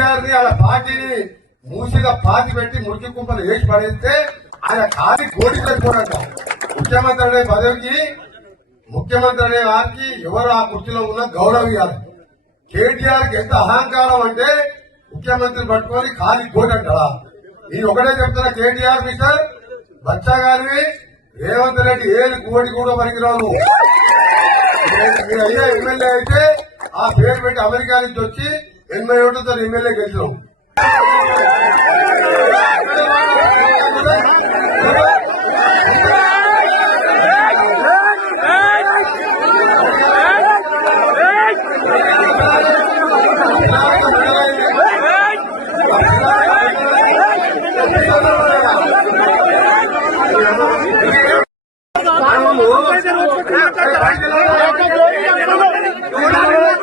కేసీఆర్ని వాళ్ళ పార్టీని మూసిగా పాతి పెట్టి మురికి కుంపలు వేసి పడేస్తే ఆయన ఖాళీ కోటి పెట్టుకోడంట ముఖ్యమంత్రి అనే పదవికి ముఖ్యమంత్రి అనే వారికి ఎవరు ఆ కుర్చీలో ఉన్న గౌరవం ఇవ్వాలి కేటీఆర్కి ఎంత అహంకారం అంటే ముఖ్యమంత్రి పట్టుకొని ఖాళీ కోటి అంటారా? నేను ఒకటే చెప్తున్నా కేటీఆర్ మిస్టర్ బచ్చా గారిని రేవంత్ రెడ్డి ఏది కోటి కూడా పనికిరావు మీరు అయ్యే ఎమ్మెల్యే అయితే ఆ పేరు పెట్టి అమెరికా నుంచి వచ్చి ఎనభై ఓట్లతో ఎమ్మెల్యే గెలిచినాం.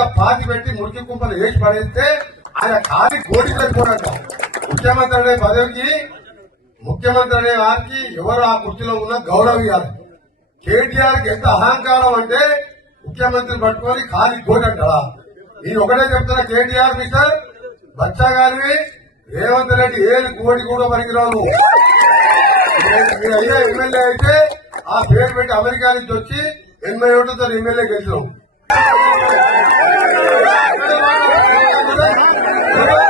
మూసిగా పాతి పెట్టి మురికి కుంపలు వేసి పడేస్తే ఆయన ఖాళీ కోటి పెట్టుకోడంట ముఖ్యమంత్రి అనే పదవికి ముఖ్యమంత్రి అనే వారికి ఎవరు ఆ కుర్చీలో ఉన్న గౌరవం ఇవ్వాలి కేటీఆర్ ఎంత అహంకారం అంటే ముఖ్యమంత్రి పట్టుకొని ఖాళీ కోటి అంటారా? నేను ఒకటే చెప్తున్నా కేటీఆర్ మిస్టర్ బచ్చా గారిని రేవంత్ రెడ్డి ఏది కోటి కూడా పనికిరావు. మీరు అయ్యే ఎమ్మెల్యే అయితే ఆ పేరు పెట్టి అమెరికా నుంచి వచ్చి ఎనభై ఓట్లతో ఎమ్మెల్యే గెలిచినాం Thank you.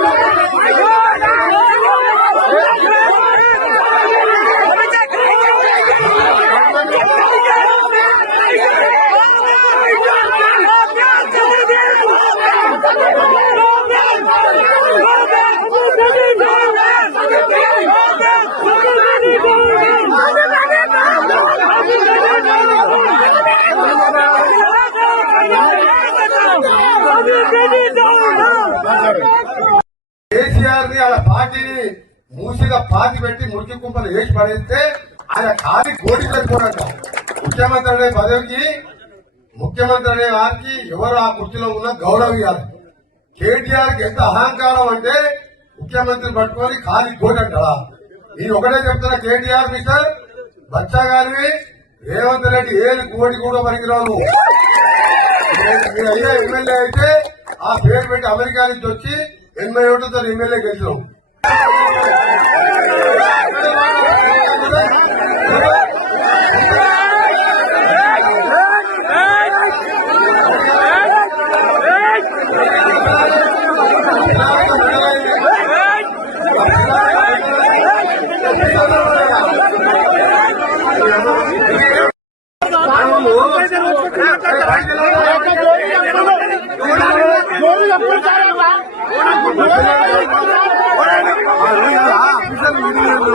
మీద పాతి పెట్టి మురికి కుంపలు వేసి పడేస్తే ఆయన కాలి కోటి పెట్టుకోనట ముఖ్యమంత్రి అనే పదవికి ముఖ్యమంత్రి అనే వారికి ఎవరు ఆ కుర్చీలో ఉన్న గౌరవం ఇవ్వాలి కేటీఆర్కి ఎంత అహంకారం అంటే ముఖ్యమంత్రి పట్టుకొని ఖాళీ కోటి అంటారా? నేను ఒకటే చెప్తున్నా కేటీఆర్ మిస్టర్ బచ్చా గారిని రేవంత్ రెడ్డి ఏది కోటి కూడా పనికిరావు మీరు అయ్యే ఎమ్మెల్యే అయితే ఆ పేరు పెట్టి అమెరికా నుంచి వచ్చి ఎనభై ఒకటితో ఎమ్మెల్యే Thank you.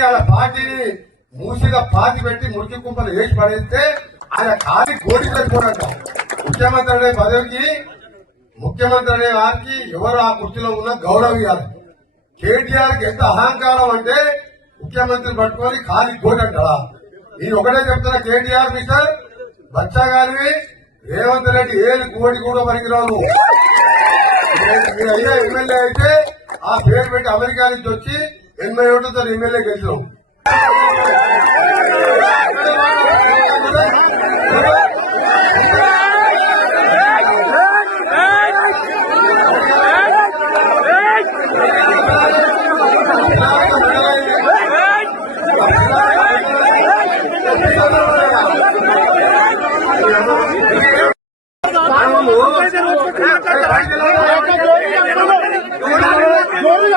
కానీ అలా పార్టీని మూసిగా పాతి పెట్టి మురికి కుంపలు వేసి పడేస్తే ఆయన ఖాళీ కోడి పెట్టుకోడంట ముఖ్యమంత్రి అనే పదవికి ముఖ్యమంత్రి అనే వారికి ఎవరు ఆ కుర్చీలో ఉన్న గౌరవం ఇవ్వాలి కేటీఆర్కి ఎంత అహంకారం అంటే ముఖ్యమంత్రి పట్టుకొని ఖాళీ కోడి అంటారా? నేను ఒకటే చెప్తున్నా కేటీఆర్ మిస్టర్ బచ్చా గారివి రేవంత్ రెడ్డి ఏది కోడి కూడా పనికిరాను మీరు అయ్యే ఎమ్మెల్యే అయితే ఆ పేరు పెట్టి అమెరికా నుంచి వచ్చి ఎనభై ఓట్లతో ఎమ్మెల్యే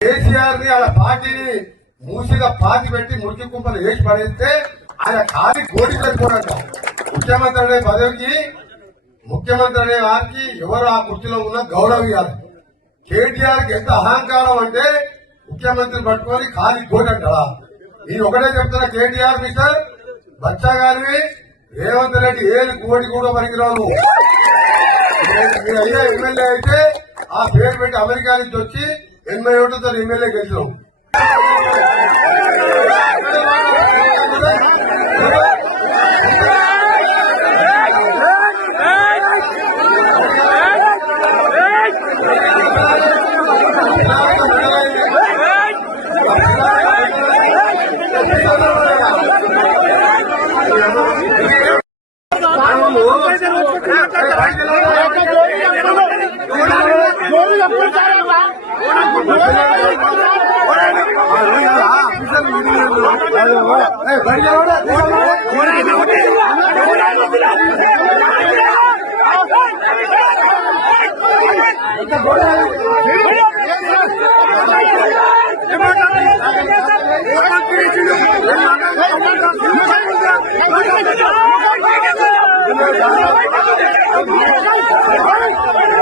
కేసీఆర్ని అలా పార్టీని మూసిగా పాతి పెట్టి మురికి కుంపలు వేసి పడేస్తే ఆయన ఖాళీ కోటి పెట్టుకోడంట ముఖ్యమంత్రి అనే పదవికి ముఖ్యమంత్రి అనే వారికి ఎవరు ఆ కుర్చీలో ఉన్న గౌరవం ఇవ్వాలి? కేటీఆర్ ఎంత అహంకారం అంటే ముఖ్యమంత్రి పట్టుకొని ఖాళీ కోటి అంటారా? నేను ఒకటే చెప్తున్నా కేటీఆర్ మిస్టర్ బచ్చా గారివి రేవంత్ రెడ్డి ఏది కోడి కూడా పనికిరావు మీరు అయ్యా ఎమ్మెల్యే అయితే ఆ పేరు పెట్టి అమెరికా నుంచి వచ్చి ఎనభై ఓట్లతో ఎమ్మెల్యే గెలిచినాం Thank Go Thank you.